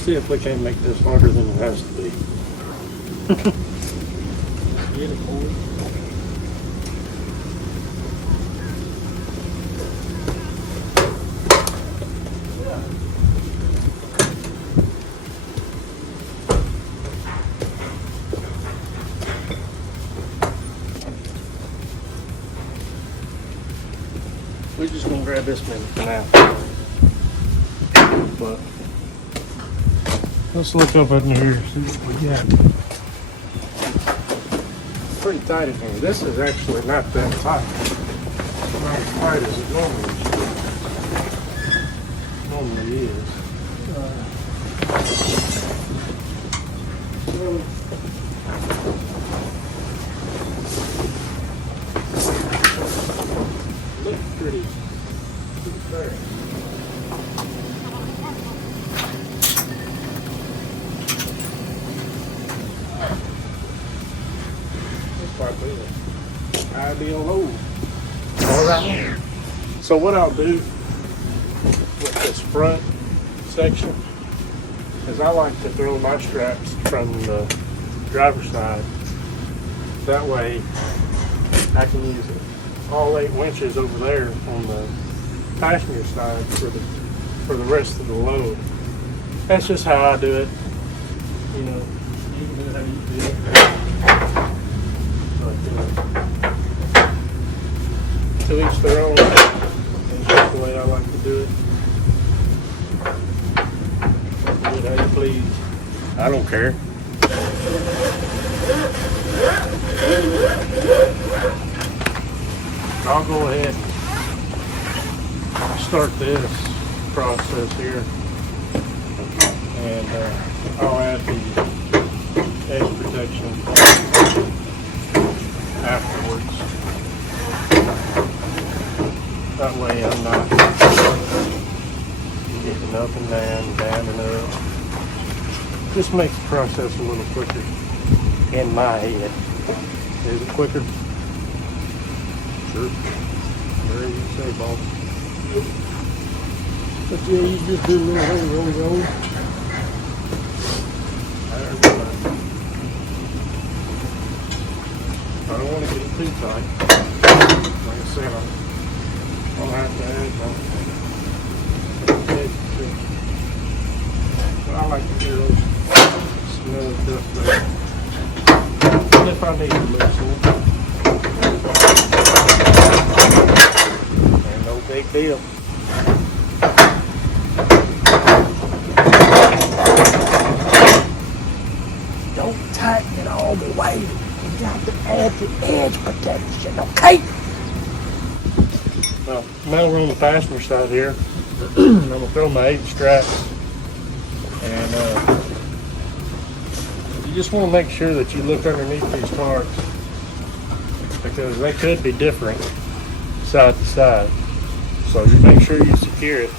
Let's see if we can't make this harder than it has to be. Get it, boy. We're just gonna grab this minute for now. But let's look up in here and see what we got. It's pretty tight in here. This is actually not that tight. Not as tight as it normally is. Looks pretty fair. Ideal load. All right. So what I'll do with this front section is I like to throw my straps from the driver's side. That way I can use all 8 winches over there on the passenger side for the rest of the load. That's just how I do it. You know, you can do it how you do it. To each their own. That's just the way I like to do it. Do it how you please. I don't care. I'll go ahead and start this process here. And I'll add the edge protection afterwards. That way I'm not getting up and down and up. Just makes the process a little quicker in my head. Is it quicker? Sure. Whatever you say, boss. But yeah, you just do a little roll. I don't want to get it too tight. Like I said, I'll have to add my edge to it. But I like to get those snugged up there. And if I need to loosen it, ain't no big deal. Don't tighten it all the way. You got to add the edge protection, okay? Well, now we're on the passenger side here. I'm going to throw my 8 straps. And you just want to make sure that you look underneath these parts, because they could be different side to side. So you make sure you secure it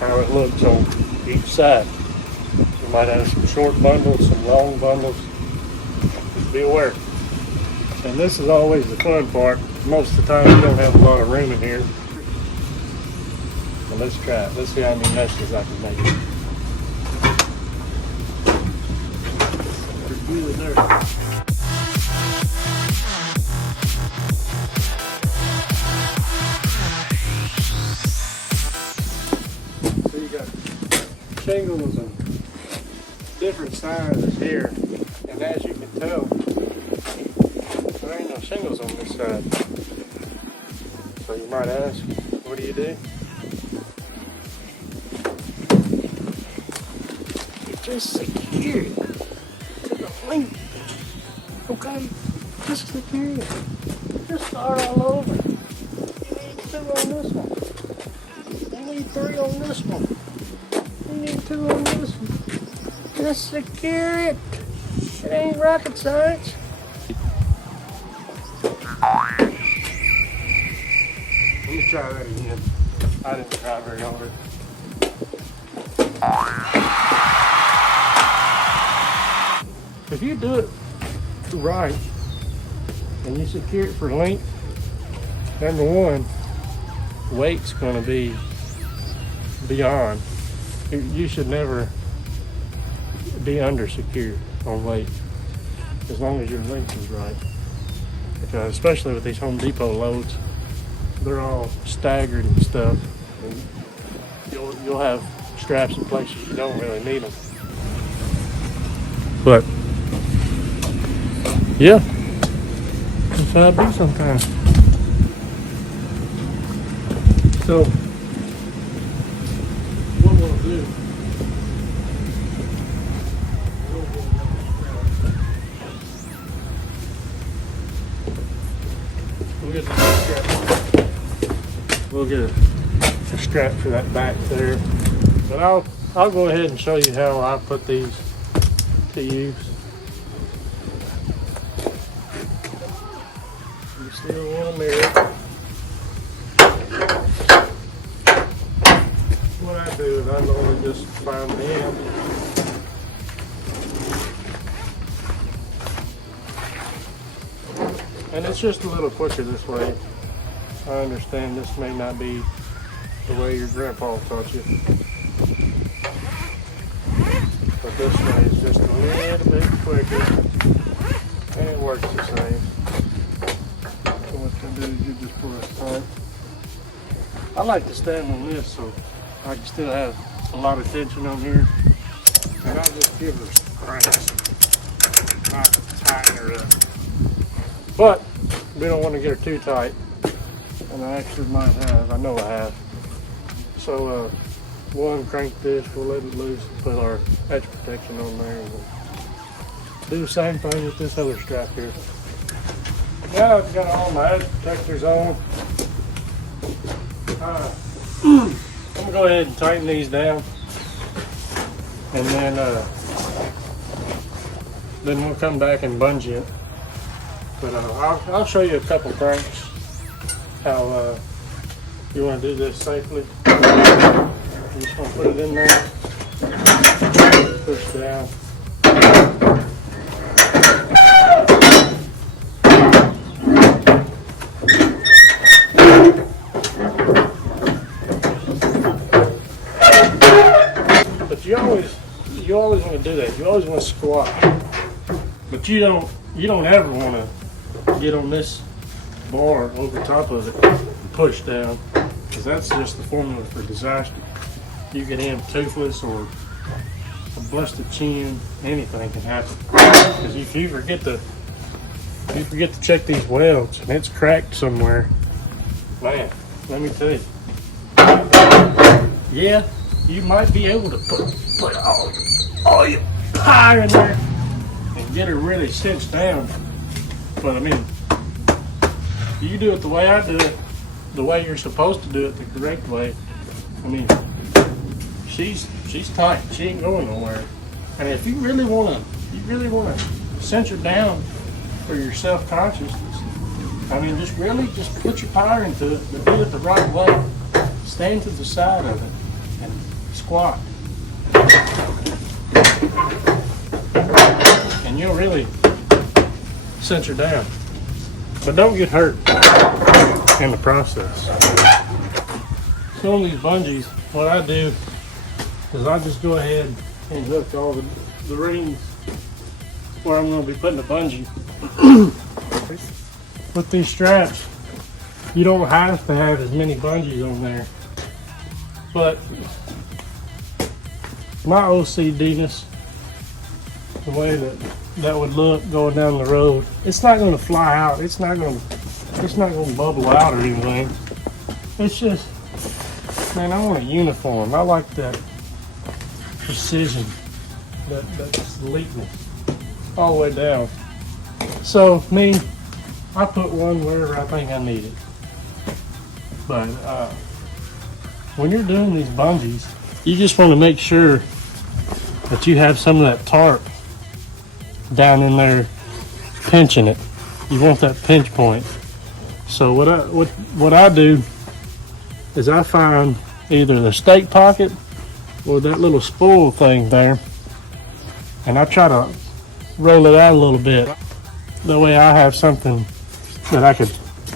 how it looks on each side. You might have some short bundles, some long bundles. Just be aware. And this is always the fun part. Most of the time you don't have a lot of room in here. Well, let's try it. Let's see how many meshes I can make. Pretty good there. So you got shingles and different sizes here. And as you can tell, there ain't no shingles on this side. So you might ask, what do? You just secure it to the link. Okay? Just secure it. Just start all over. You need 2 on this one. You need 3 on this one. You need 2 on this one. Just secure it. It ain't rocket science. Let me try that again. I didn't try very hard. If you do it right and you secure it for length, number one, weight's going to be beyond. You should never be under secured on weight as long as your length is right. Because especially with these Home Depot loads, they're all staggered and stuff, and you'll have straps in places you don't really need them. But yeah, that's how it be sometimes. So what we'll do, we'll get a strap for that back there. But I'll go ahead and show you how I put these to use. You still want a mirror. What I do is I normally just find the end. And it's just a little quicker this way. I understand this may not be the way your grandpa taught you, but this way is just a little bit quicker and it works the same. So what you do is you just pull it tight. I like to stand on this so I can still have a lot of tension on here, and I'll just give her some cranks, not tighten her up. But we don't want to get her too tight, and I actually might have, I know I have. So we'll uncrank this, we'll let it loose, and put our edge protection on there, and we'll do the same thing with this other strap here. Now I've got all my edge protectors on. I'm gonna go ahead and tighten these down, and then we'll come back and bungee it. But I'll show you a couple cranks how you want to do this safely. I'm just gonna put it in there, push down. You always want to do that. You always want to squat, but you don't ever want to get on this bar over top of it and push down, because that's just the formula for disaster. You can end toothless or a busted chin. Anything can happen. Because if you forget to check these welds and it's cracked somewhere, man, let me tell you. Yeah, you might be able to put all your power in there and get her really cinched down. But I mean, you do it the way I do it, the way you're supposed to do it, the correct way. I mean, she's tight. She ain't going nowhere. And if you really wanna cinch her down for your self-consciousness, I mean, just put your power into it, but do it the right way. Stand to the side of it and squat. And you'll really cinch her down. But don't get hurt in the process. So on these bungees, what I do is I just go ahead and hook all the rings where I'm going to be putting the bungee. With these straps, you don't have to have as many bungees on there. But my OCDness, the way that would look going down the road, it's not going to fly out. It's not going to bubble out or anything. It's just, man, I want a uniform. I like that precision, that sleekness all the way down. So me, I put one wherever I think I need it. But when you're doing these bungees, you just want to make sure that you have some of that tarp down in there pinching it. You want that pinch point. So what I do is I find either the stake pocket or that little spool thing there, and I try to roll it out a little bit. That way I have something that I could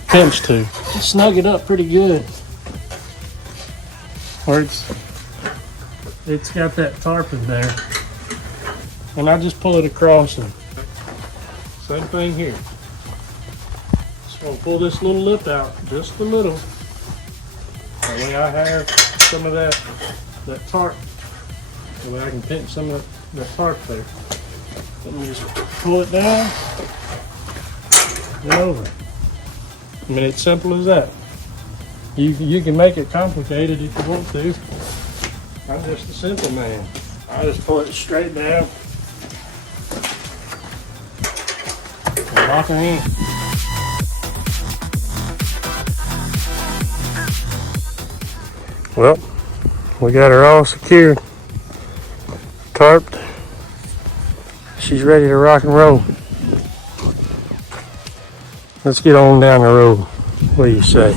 pinch to. Just snug it up pretty good. Where it's got that tarp in there. and I just pull it across. And same thing here. Just gonna pull this little lip out just a little. That way I have some of that tarp. That way I can pinch some of the tarp there. Let me just pull it down and over. I mean, it's simple as that. You can make it complicated if you want to. I'm just a simple man. I just pull it straight down and lock it in. Well, we got her all secured, tarped. She's ready to rock and roll. Let's get on down the road. What do you say?